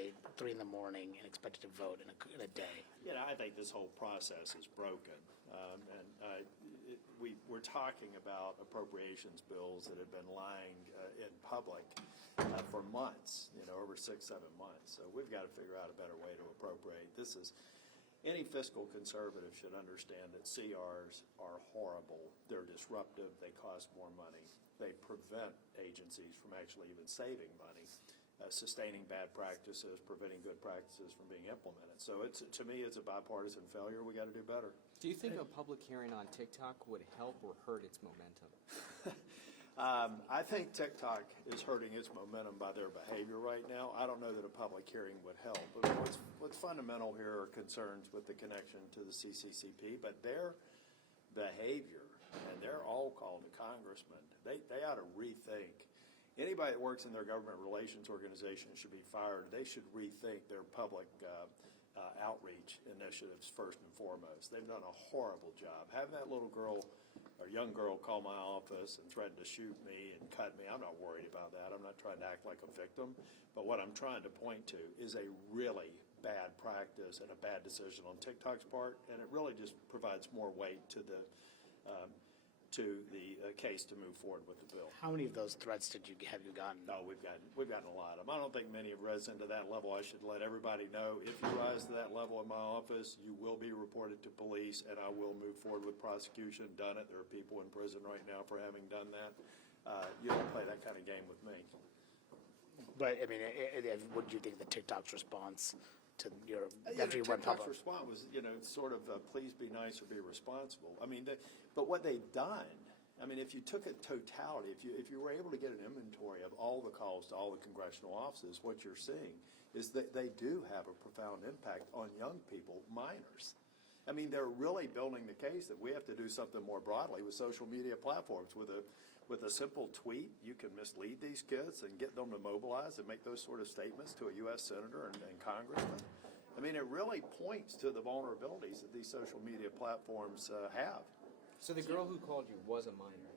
by 3 in the morning and expected to vote in a day? I think this whole process is broken. We're talking about appropriations bills that have been lying in public for months, over 6-7 months. So we've got to figure out a better way to appropriate. Any fiscal conservative should understand that CRs are horrible. They're disruptive. They cost more money. They prevent agencies from actually even saving money, sustaining bad practices, preventing good practices from being implemented. So to me, it's a bipartisan failure. We got to do better. Do you think a public hearing on TikTok would help or hurt its momentum? I think TikTok is hurting its momentum by their behavior right now. I don't know that a public hearing would help. But what's fundamental here are concerns with the connection to the CCCP, but their behavior, and they're all called to congressmen, they ought to rethink. Anybody that works in their government relations organization should be fired. They should rethink their public outreach initiatives first and foremost. They've done a horrible job. Having that little girl or young girl call my office and threaten to shoot me and cut me, I'm not worried about that. I'm not trying to act like a victim. But what I'm trying to point to is a really bad practice and a bad decision on TikTok's part, and it really just provides more weight to the case to move forward with the bill. How many of those threats have you gotten? No, we've gotten a lot of them. I don't think many have risen to that level. I should let everybody know, if you rise to that level in my office, you will be reported to police, and I will move forward with prosecution. Done it. There are people in prison right now for having done that. You don't play that kind of game with me. But, I mean, what do you think the TikTok's response to your everyone TikTok's response was, sort of please be nice or be responsible. I mean, but what they've done, I mean, if you took a totality, if you were able to get an inventory of all the calls to all the congressional offices, what you're seeing is that they do have a profound impact on young people, minors. I mean, they're really building the case that we have to do something more broadly with social media platforms. With a simple tweet, you can mislead these kids and get them to mobilize and make those sort of statements to a U.S. senator and congressman. I mean, it really points to the vulnerabilities that these social media platforms have. So the girl who called you was a minor?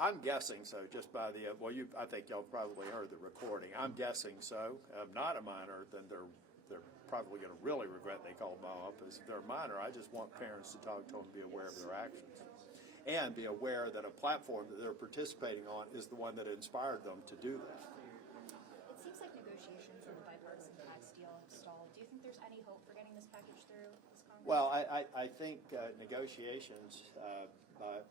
I'm guessing so, just by the, I think y'all probably heard the recording. I'm guessing so. Not a minor, then they're probably going to really regret they called my office. If they're a minor, I just want parents to talk to them and be aware of their actions. And be aware that a platform that they're participating on is the one that inspired them to do that. It seems like negotiations on the bipartisan tax deal have stalled. Do you think there's any hope for getting this package through this Congress? Well, I think negotiations,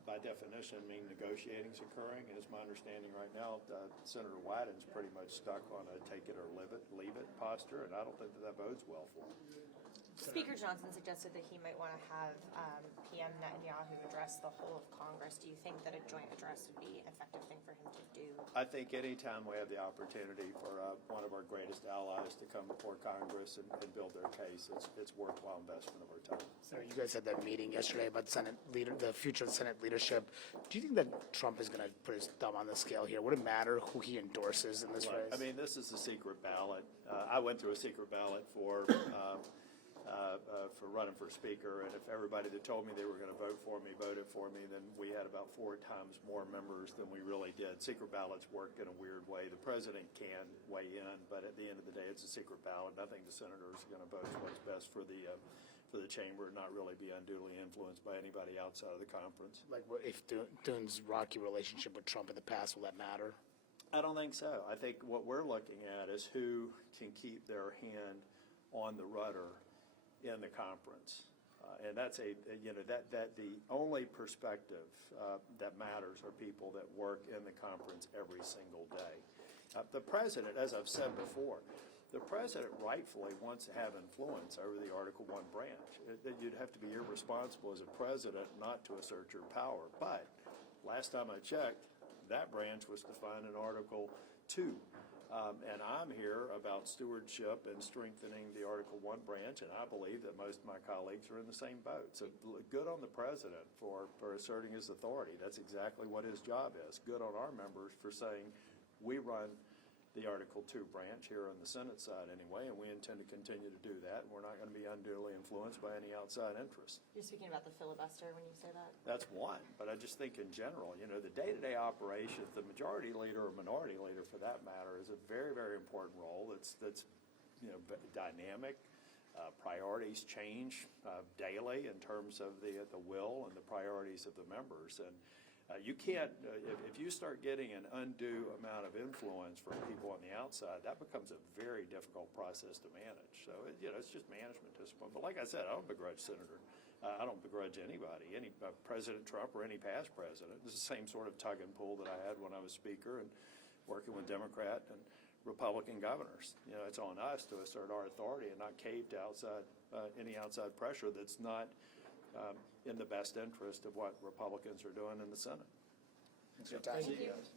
by definition, mean negotiating's occurring. And it's my understanding right now, Senator Wyden's pretty much stuck on a take it or leave it posture, and I don't think that bodes well for him. Speaker Johnson suggested that he might want to have PM Netanyahu address the whole of Congress. Do you think that a joint address would be an effective thing for him to do? I think any time we have the opportunity for one of our greatest allies to come before Congress and build their case, it's worthwhile investment of our time. So you guys had that meeting yesterday about the future of Senate leadership. Do you think that Trump is going to put his thumb on the scale here? Would it matter who he endorses in this race? I mean, this is a secret ballot. I went through a secret ballot for running for speaker, and if everybody that told me they were going to vote for me voted for me, then we had about 4 times more members than we really did. Secret ballots work in a weird way. The president can weigh in, but at the end of the day, it's a secret ballot. I think the senators are going to vote what's best for the chamber and not really be unduly influenced by anybody outside of the conference. Like, if Thune's rocky relationship with Trump in the past, will that matter? I don't think so. I think what we're looking at is who can keep their hand on the rudder in the conference, and that's that the only perspective that matters are people that work in the conference every single day. The president, as I've said before, the president rightfully wants to have influence over the Article I branch. You'd have to be irresponsible as a president not to assert your power. But last time I checked, that branch was defined in Article II. And I'm here about stewardship and strengthening the Article I branch, and I believe that most of my colleagues are in the same boat. So good on the president for asserting his authority. That's exactly what his job is. Good on our members for saying we run the Article II branch here on the Senate side anyway, and we intend to continue to do that, and we're not going to be unduly influenced by any outside interests. You're speaking about the filibuster when you say that? That's one, but I just think in general, the day-to-day operations, the majority leader or minority leader for that matter is a very, very important role that's dynamic. Priorities change daily in terms of the will and the priorities of the members. And you can't, if you start getting an undue amount of influence from people on the outside, that becomes a very difficult process to manage. So, it's just management discipline. But like I said, I don't begrudge Senator. I don't begrudge anybody, any President Trump or any past president. It's the same sort of tug and pull that I had when I was Speaker and working with Democrat and Republican governors. It's on us to assert our authority and not cave to any outside pressure that's not in the best interest of what Republicans are doing in the Senate. Thanks for your time. See you guys.